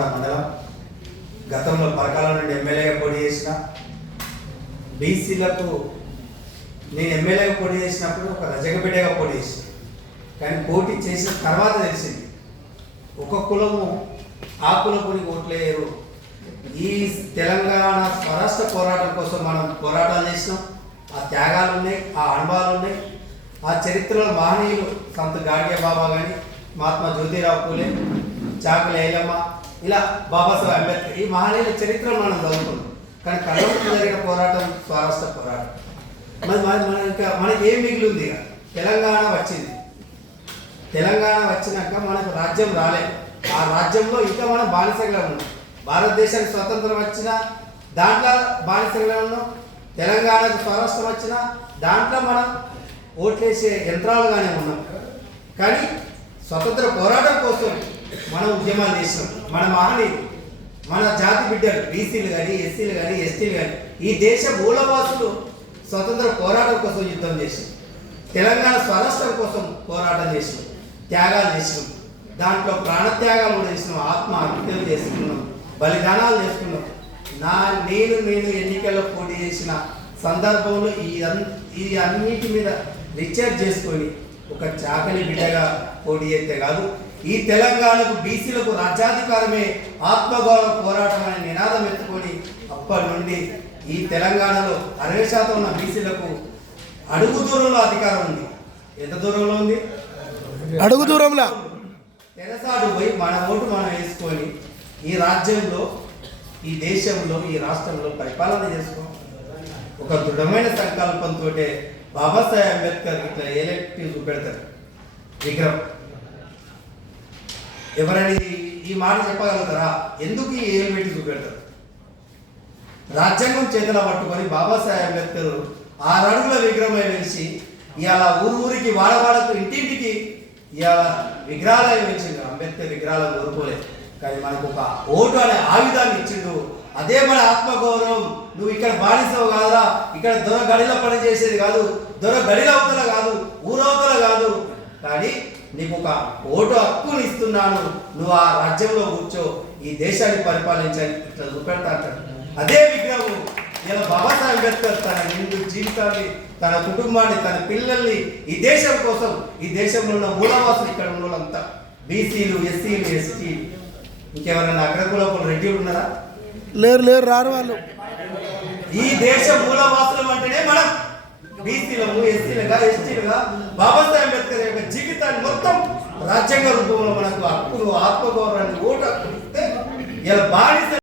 వేములవాడ మండలం. గతంలో పరకాల నుండి ఎమ్మెల్యేగా పోటీ చేసిన బీసీలకు నేను ఎమ్మెల్యేగా పోటీ చేసినప్పుడు ఒక రజగబిడ్డగా పోటీ చేసిన. కానీ పోటీ చేసిన తర్వాత తెలిసింది. ఒక కులము ఆ కులపునికి ఓట్లేయరు. ఈ తెలంగాణ స్వరాష్ట్ర పోరాటం కోసం మనం పోరాటాలు చేసినాం. ఆ త్యాగాలు ఉన్నాయి ఆ అనుభవాలు ఉన్నాయి. ఆ చరిత్రలో మహనీయులు సంత గాడియ బాబా కానీ మహాత్మా జ్యోతిరావు పూలే చాకుల ఏలమ్మ ఇలా బాబాసాహెబ్ అంబేద్కర్ ఈ మహనీయుల చరిత్ర మనం చదువుకున్నాం కానీ కళ్ళకు జరిగిన పోరాటం స్వరాష్ట్ర పోరాటం. మరి మన మన ఇంకా మనకి ఏం మిగిలింది ఇక? తెలంగాణ వచ్చింది. తెలంగాణ వచ్చినాక మనకు రాజ్యం రాలేదు ఆ రాజ్యంలో ఇంకా మనం బానిసగా ఉన్నాం. భారతదేశానికి స్వతంత్రం వచ్చిన దాంట్లో బానిసగా ఉన్నాం. తెలంగాణకు స్వరాష్ట్రం వచ్చిన దాంట్లో మనం ఓట్లేసే యంత్రాలుగానే ఉన్నాం. కానీ స్వతంత్ర పోరాటం కోసం మనం ఉద్యమాలు చేసినాం. మన మహనీయులు మన జాతి బిడ్డలు బీసీలు కానీ ఎస్సీలు కానీ ఎస్టీలు కానీ ఈ దేశ మూలవాసులు స్వతంత్ర పోరాటం కోసం యుద్ధం చేసినాం. తెలంగాణ స్వరాష్ట్రం కోసం పోరాటం చేసినాం. త్యాగాలు చేసినాం. దాంట్లో ప్రాణత్యాగాలు కూడా చేసినాం. ఆత్మ హత్యలు చేసుకున్నాం. బలిదానాలు చేసుకున్నాం. నా నేను నేను ఎన్నికల్లో పోటీ చేసిన సందర్భంలో ఈ అన్ ఈ అన్నిటి మీద రీఛార్జ్ చేసుకొని ఒక చాకలి బిడ్డగా పోటీ చేస్తే కాదు ఈ తెలంగాణకు బీసీలకు రాజ్యాధికారమే ఆత్మగౌరవ పోరాటం అనే నినాదం ఎత్తుకొని అప్పటి నుండి ఈ తెలంగాణలో అరవై శాతం ఉన్న బీసీలకు అడుగు దూరంలో అధికారం ఉంది. ఎంత దూరంలో ఉంది? అడుగు దూరంలో? తెరసాడు పోయి మన ఓటు మనం వేసుకొని ఈ రాజ్యంలో ఈ దేశంలో ఈ రాష్ట్రంలో పరిపాలన చేసుకో. ఒక దృఢమైన సంకల్పంతో బాబాసాహెబ్ అంబేద్కర్ ఇట్లా ఎలక్టివ్ చూపెడతారు. విగ్రహం. ఎవరైనా ఈ- మాట చెప్పగలుగుతారా? ఎందుకు ఈ ఏలు పెట్టి చూపెడతారు? రాజ్యాంగం చేతిలో పట్టుకొని బాబాసాహెబ్ అంబేద్కర్ ఆరు అడుగుల విగ్రహమై వేసి ఇవాళ ఊరు ఊరికి వాడవాడకు ఇంటింటికి ఇవాళ విగ్రహాలయం ఇచ్చిండు. అంబేద్కర్ విగ్రహాలను కోరుకోలేదు కానీ మనకు ఒక ఓటు అనే ఆయుధాన్ని ఇచ్చిండు. అదే మన ఆత్మగౌరవం. నువ్వు ఇక్కడ బానిసవు కాదురా. ఇక్కడ దొర గడిలో పని చేసేది కాదు. దొర గడిలో అవుతల కాదు. ఊరవుతల కాదు. కానీ నీకు ఒక ఓటు హక్కుని ఇస్తున్నాను. నువ్వు ఆ రాజ్యంలో కూర్చో ఈ దేశాన్ని పరిపాలించని ఇట్లా చూపెడతా అంటాడు. అదే విగ్రహం ఇలా బాబాసాహెబ్ అంబేద్కర్ తన నిండు జీవితాన్ని తన కుటుంబాన్ని తన పిల్లల్ని ఈ దేశం కోసం ఈ దేశంలో ఉన్న మూలవాసులు ఇక్కడ ఉన్న వాళ్ళంతా బీసీలు ఎస్సీలు ఎస్టీలు. ఇంకెవరైనా అగ్రకులపులు రెడ్డిలు ఉన్నారా? లేరు లేరు రారు వాళ్ళు. ఈ దేశ మూలవాసులం అంటేనే మనం. బీసీలము ఎస్సీలుగా ఎస్టీలుగా బాబాసాహెబ్ అంబేద్కర్ యొక్క జీవితాన్ని రాజ్యాంగ రూపంలో మనకు హక్కులు ఆత్మగౌరవాన్ని ఓటు హక్కులు ఇస్తే ఇలా బానిస